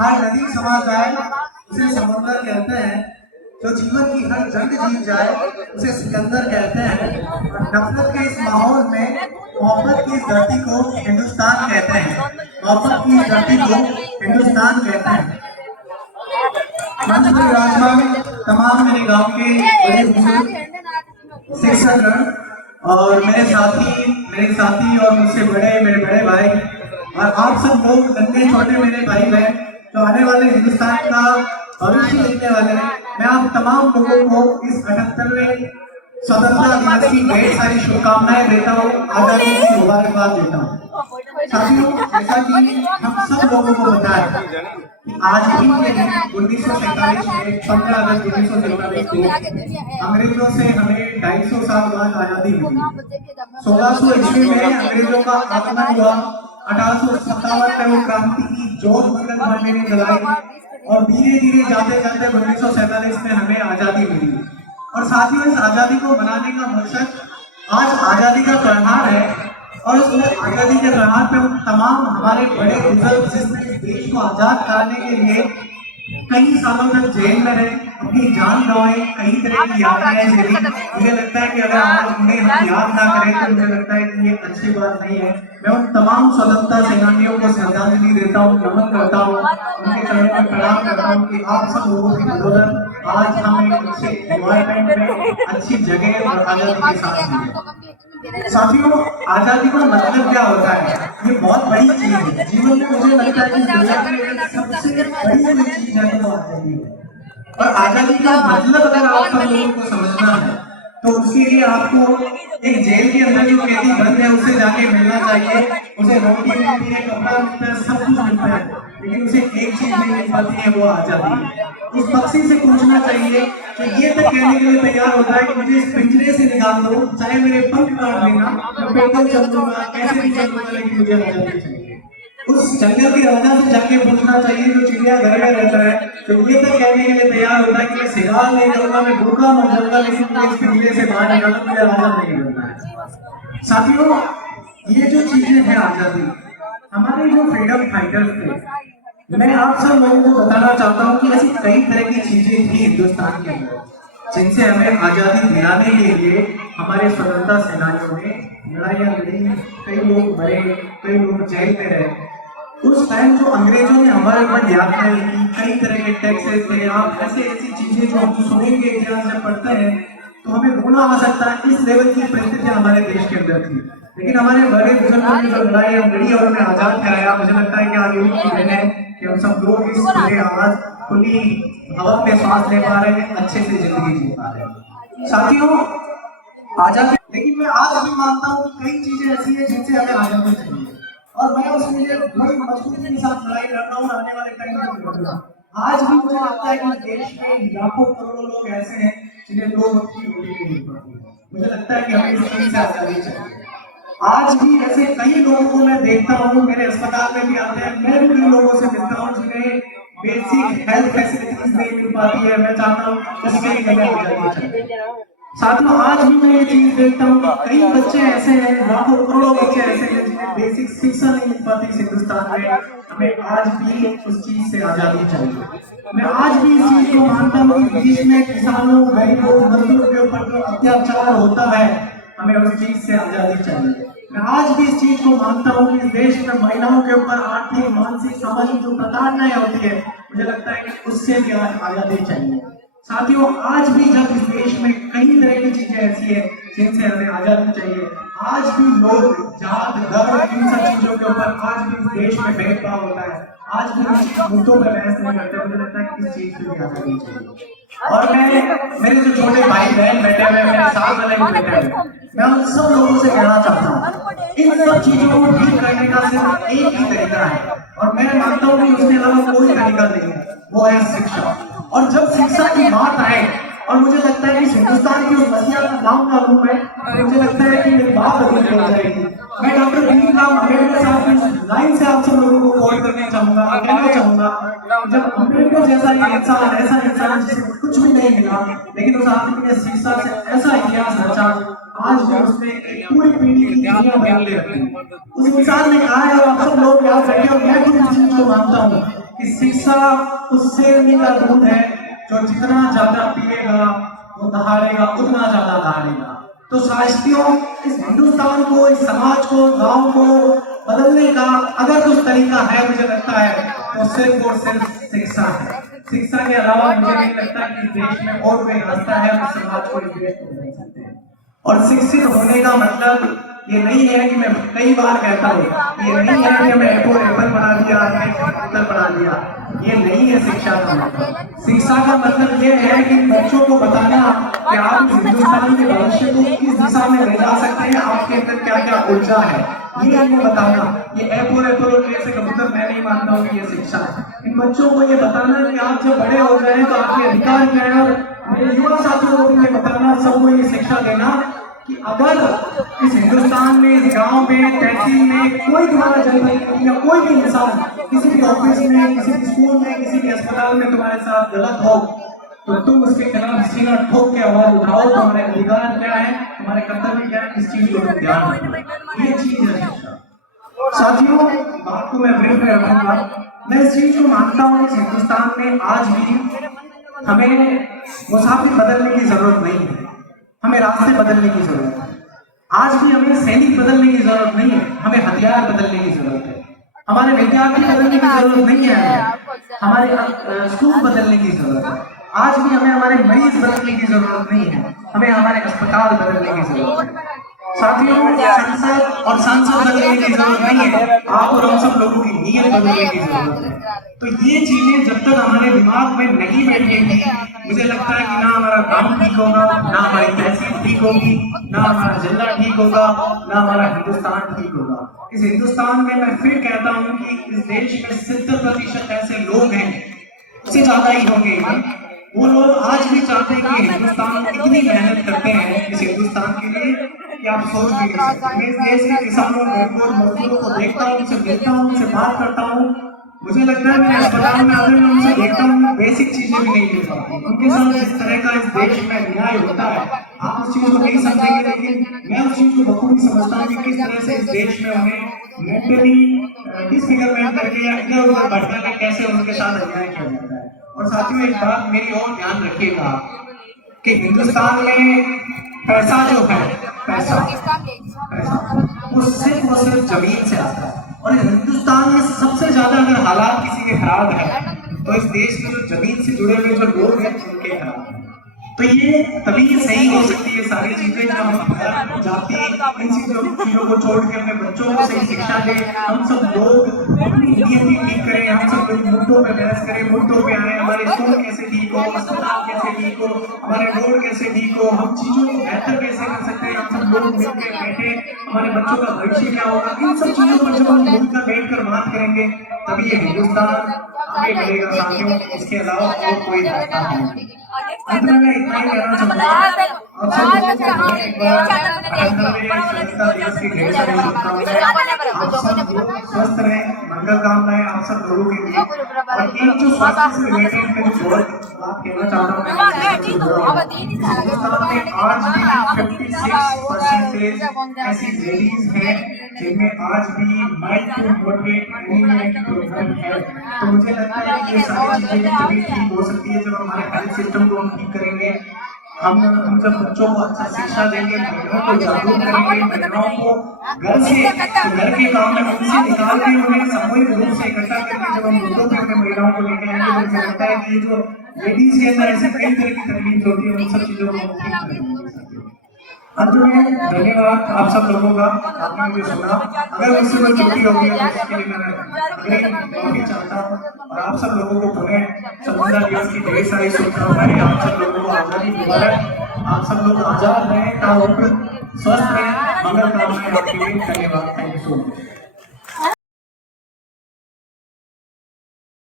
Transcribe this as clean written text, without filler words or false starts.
हर नदी समा जाए उसे समुंदर कहते हैं। जो जीवन की हर जंग जीत जाए उसे सिकंदर कहते हैं। और नफरत के इस माहौल में मोहब्बत की इस धरती को हिंदुस्तान कहते हैं। मोहब्बत की इस धरती को हिंदुस्तान कहते हैं। मंच पर विराजमान तमाम मेरे गांव के बड़े बुजुर्ग शिक्षकगण और मेरे साथी और मुझसे बड़े मेरे बड़े भाई और आप सब लोग नन्हे छोटे मेरे भाई बहन जो आने वाले हिंदुस्तान का भविष्य लिखने वाले हैं, मैं आप तमाम लोगों को इस 78वें स्वतंत्रता दिवस की ढेर सारी शुभकामनाएं देता हूँ, आजादी की मुबारकबाद देता हूँ। साथियों, जैसा कि हम सब लोगों को पता है कि आज ही के दिन 1947 में 15 अगस्त 1947 को अंग्रेजों से हमें 250 साल बाद आजादी मिली। 1600 ईस्वी में अंग्रेजों का आगमन हुआ। 1857 में वो क्रांति की जोत बदल बनने ने जलाई और धीरे धीरे जाते जाते 1947 में हमें आजादी मिली। और साथ ही इस आजादी को मनाने का मकसद आज आजादी का त्योहार है। और उस आजादी के त्योहार पे हम तमाम हमारे बड़े बुजुर्ग जिसने इस देश को आजाद कराने के लिए कई सालों तक जेल में रहे, अपनी जान गंवाई, कई तरह की यादें झेली। मुझे लगता है कि अगर आज उन्हें हम याद ना करें तो मुझे लगता है कि ये अच्छी बात नहीं है। मैं उन तमाम स्वतंत्रता सेनानियों को श्रद्धांजलि देता हूँ, नमन करता हूँ, उनके चरणों में प्रणाम करता हूँ कि आप सब लोगों की बदौलत आज हम एक अच्छे एनवायरमेंट में अच्छी जगह और आजादी के साथ हैं। साथियों, आजादी का मतलब क्या होता है? ये बहुत बड़ी चीज है जीवन में। मुझे लगता है कि दुनिया में सबसे बड़ी चीज है तो आजादी है। और आजादी का मतलब अगर आप सब लोगों को समझना है तो उसके लिए आपको एक जेल के अंदर जो कैदी बंद है उससे जाके मिलना चाहिए। उसे रोटी मिलती है, कपड़ा मिलता है, सब कुछ मिलता है, लेकिन उसे एक चीज नहीं मिल पाती है, वो आजादी। उस पक्षी से पूछना चाहिए कि ये तक कहने के लिए तैयार होता है कि मुझे इस पिंजरे से निकाल दो, चाहे मेरे पंख काट देना, मैं पैदल चल दूंगा, कैसे भी चल दूंगा, लेकिन मुझे आजादी चाहिए। उस जंगल के राजा से जाके पूछना चाहिए जो चिड़ियाघर में रहता है, तो ये तक कहने के लिए तैयार होता है कि मैं शिकार नहीं करूंगा, मैं भूखा मर जाऊंगा, लेकिन मुझे इस पिंजरे से बाहर निकालना, मुझे राजा नहीं बनना है। साथियों, ये जो चीजें हैं आजादी, हमारे जो फ्रीडम फाइटर्स थे, मैं आप सब लोगों को बताना चाहता हूँ कि ऐसी कई तरह की चीजें थी हिंदुस्तान के अंदर जिनसे हमें आजादी दिलाने के लिए हमारे स्वतंत्रता सेनानियों ने लड़ाइयाँ लड़ी, कई लोग मरे, कई लोग जेल में रहे। उस टाइम जो अंग्रेजों ने हमारे ऊपर यातनाएं की, कई तरह के टैक्सेस थे, आप ऐसी चीजें जो हम सुनेंगे इतिहास में पढ़ते हैं तो हमें रोना आ सकता है। इस लेवल की परिस्थितियां हमारे देश के अंदर थी, लेकिन हमारे बड़े बुजुर्गों ने जो लड़ाई लड़ी और उन्हें आजाद कराया, मुझे लगता है कि आज उनकी देन है कि हम सब लोग इस खुले आवाज खुली हवा में सांस ले पा रहे हैं, अच्छे से जिंदगी जी पा रहे हैं। साथियों, आजादी, लेकिन मैं आज भी मानता हूँ कि कई चीजें ऐसी है जिनसे हमें आजादी चाहिए और मैं उसके लिए बड़ी मजबूती के साथ लड़ाई लड़ रहा हूँ, आने वाले टाइम में लड़ूंगा। आज भी मुझे लगता है कि देश में लाखों करोड़ों लोग ऐसे हैं जिन्हें 2 वक्त की रोटी नहीं मिल पाती। मुझे लगता है कि हमें इस चीज से आजादी चाहिए। आज भी ऐसे कई लोगों को मैं देखता हूँ, मेरे अस्पताल में भी आते हैं, मैं भी कई लोगों से मिलता हूँ जिन्हें बेसिक हेल्थ फैसिलिटीज नहीं मिल पाती है। मैं चाहता हूँ उसके लिए हमें आजादी चाहिए। साथियों, आज भी मैं ये चीज देखता हूँ कि कई बच्चे ऐसे हैं, लाखों करोड़ों बच्चे ऐसे हैं जिन्हें बेसिक शिक्षा नहीं मिल पाती इस हिंदुस्तान में। हमें आज भी उस चीज से आजादी चाहिए। मैं आज भी इस चीज को मानता हूँ कि देश में किसानों, गरीबों, मजदूरों के ऊपर जो अत्याचार होता है, हमें उस चीज से आजादी चाहिए। मैं आज भी इस चीज को मानता हूँ कि देश में महिलाओं के ऊपर आर्थिक, मानसिक, सामाजिक जो प्रताड़नाएं होती है, मुझे लगता है कि उससे भी आज आजादी चाहिए। साथियों, आज भी जब इस देश में कई तरह की चीजें ऐसी है जिनसे हमें आजादी चाहिए, आज भी लोग जात, धर्म, इन सब चीजों के ऊपर आज भी इस देश में भेदभाव होता है, आज भी इस मुद्दों पर बहस नहीं करते। मुझे लगता है कि इस चीज की भी आजादी चाहिए। और मैं, मेरे जो छोटे भाई बहन बैठे हुए, मेरे साथ वाले भी बैठे हुए, मैं उन सब लोगों से कहना चाहता हूँ इन सब चीजों को ठीक करने का सिर्फ एक ही तरीका है और मैं मानता हूँ कि उसके अलावा कोई तरीका नहीं है, वो है शिक्षा। और जब शिक्षा की बात आए, और मुझे लगता है कि हिंदुस्तान की उस मसीहा का नाम का रूप है, तो मुझे लगता है कि मेरी बात अधूरी रह जाएगी। मैं डॉक्टर भीमराव अम्बेडकर साहब की लाइन से आप सब लोगों को कोट करना चाहूंगा, कहना चाहूंगा, जब अम्बेडकर जैसा इंसान, ऐसा इंसान जिसे कुछ भी नहीं मिला, लेकिन उस आदमी ने शिक्षा से ऐसा इतिहास रचा, आज भी उसने एक पूरी पीढ़ी की दुनिया बदल दी। उस इंसान ने कहा है, और आप सब लोग याद रखें, और मैं खुद इस चीज को मानता हूँ कि शिक्षा उससे नीला दूध है जो जितना ज्यादा पिएगा वो दहाड़ेगा, उतना ज्यादा दहाड़ेगा। तो साथियों, इस हिंदुस्तान को, इस समाज को, गांव को बदलने का अगर कुछ तरीका है, मुझे लगता है तो सिर्फ और सिर्फ शिक्षा है। शिक्षा के अलावा मुझे नहीं लगता कि इस देश में और कोई रास्ता है हम समाज को इस देश को बदल सकते हैं। और शिक्षित होने का मतलब ये नहीं है कि मैं कई बार कहता हूँ, ये नहीं है कि मैं एप्पल बना दिया, कबूतर बना दिया, ये नहीं है शिक्षा का मतलब। शिक्षा का मतलब ये है कि बच्चों को बताना कि आप इस हिंदुस्तान के भविष्य को किस दिशा में ले जा सकते हैं, आपके अंदर क्या क्या ऊर्जा है, ये इनको बताना। ये एप्पल और कैसे कबूतर मैं नहीं मानता हूँ कि ये शिक्षा है। इन बच्चों को ये बताना कि आप जब बड़े हो जाए तो आपके अधिकार क्या है। और मेरे युवा साथियों को ये बताना, सबको ये शिक्षा देना कि अगर इस हिंदुस्तान में, इस गांव में, तहसील में कोई तुम्हारा जनप्रतिनिधि या कोई भी इंसान किसी भी ऑफिस में, किसी भी स्कूल में, किसी भी अस्पताल में तुम्हारे साथ गलत हो, तो तुम उसके खिलाफ सीना ठोक के आवाज उठाओ। तुम्हारे अधिकार क्या है, तुम्हारे कर्तव्य क्या है, इस चीज को ध्यान रखो। ये चीज है शिक्षा। साथियों, बात को मैं ब्रीफ में रखूंगा। मैं इस चीज को मानता हूँ कि हिंदुस्तान में आज भी हमें मुसाफिर बदलने की जरूरत नहीं है, हमें रास्ते बदलने की जरूरत है। आज भी हमें सैनिक बदलने की जरूरत नहीं है, हमें हथियार बदलने की जरूरत है। हमारे विद्यार्थी बदलने की जरूरत नहीं है, हमारे स्कूल बदलने की जरूरत है। आज भी हमें हमारे मरीज बदलने की जरूरत नहीं है, हमें हमारे अस्पताल बदलने की जरूरत है। साथियों, संसद और सांसद बदलने की जरूरत नहीं है, आप और हम सब लोगों की नीयत बदलने की जरूरत है। तो ये चीजें जब तक हमारे दिमाग में नहीं बैठेंगी, मुझे लगता है कि ना हमारा गांव ठीक होगा, ना हमारी तहसील ठीक होगी, ना हमारा जिला ठीक होगा, ना हमारा हिंदुस्तान ठीक होगा। इस हिंदुस्तान में मैं फिर कहता हूँ कि इस देश में 70% ऐसे लोग हैं, उससे ज्यादा ही होंगे, वो लोग आज भी चाहते हैं कि हिंदुस्तान में इतनी मेहनत करते हैं इस हिंदुस्तान के लिए कि आप सोच भी नहीं सकते। मैं इस देश के किसानों, मजदूर, मजदूरों को देखता हूँ, उनसे मिलता हूँ, उनसे बात करता हूँ, मुझे लगता है मैं अस्पताल में आते हुए उनसे देखता हूँ, बेसिक चीजें भी नहीं मिल पाती। उनके साथ जिस तरह का इस देश में अन्याय होता है, आप उस चीज को नहीं समझेंगे, लेकिन मैं उस चीज को बखूबी समझता हूँ कि किस तरह से इस देश में उन्हें मेंटली डिसफिगरमेंट करके या इधर उधर भटका के कैसे उनके साथ अन्याय किया जाता है। और साथियों, एक बात मेरी और ध्यान रखिएगा कि हिंदुस्तान में पैसा जो है, पैसा वो सिर्फ जमीन से आता है। और हिंदुस्तान में सबसे ज्यादा अगर हालात किसी के खराब है तो इस देश में जो जमीन से जुड़े हुए जो लोग हैं उनके खराब है। तो ये तभी सही हो सकती है सारी चीजें जब हम जाति, इन चीजों को छोड़ के अपने बच्चों को सही शिक्षा दें, हम सब लोग अपनी नीयत ठीक करें, हम सब लोग मुद्दों पे बहस करें, मुद्दों पे आए, हमारे स्कूल कैसे ठीक हो, अस्पताल कैसे ठीक हो, हमारे रोड कैसे ठीक हो, हम चीजों को बेहतर कैसे कर सकते हैं, हम सब लोग मिलकर बैठे, हमारे बच्चों का भविष्य क्या होगा, इन सब चीजों पर जब हम मिलकर बैठकर बात करेंगे तभी ये हिंदुस्तान आगे बढ़ेगा। साथियों, इसके अलावा और कोई रास्ता नहीं। अंत में मैं इतना ही कहना चाहूंगा, आप सब लोगों को एक बार 18वें स्वतंत्रता दिवस की ढेर सारी शुभकामनाएं। आप सब लोग स्वस्थ रहें, मंगल कामनाएं आप सब लोगों के लिए। और एक जो स्वास्थ्य से रिलेटेड मैं जो बात कहना चाहता हूँ, हिंदुस्तान में आज भी 56% ऐसी लेडीज हैं जिनमें आज भी माइल्ड टू मॉडरेट एनीमिया की प्रॉब्लम है। तो मुझे लगता है कि ये सारी चीजें तभी ठीक हो सकती है जब हमारे हेल्थ सिस्टम को हम ठीक करेंगे। हम जब बच्चों को अच्छा शिक्षा देंगे, महिलाओं को जागरूक करेंगे, महिलाओं को घर से, घर के काम में उनसे निकाल के उन्हें सामूहिक रूप से इकट्ठा करके जब हम मुद्दों पे अपने महिलाओं को लेके आएंगे तो मुझे लगता है कि ये जो लेडीज के अंदर ऐसे कई तरह की तकलीफ होती है, उन सब चीजों को ठीक करेंगे। अंत में धन्यवाद आप सब लोगों का, आपने मुझे सुना। अगर मुझसे कोई त्रुटि होगी तो इसके लिए मैं माफी चाहता हूँ। और आप सब लोगों को पुनः स्वतंत्रता दिवस की ढेर सारी शुभकामनाएं। आप सब लोगों को आजादी मुबारक। आप सब लोग आजाद रहें, स्वस्थ रहें, मंगल कामनाएं आपके लिए। धन्यवाद। Thank you so much.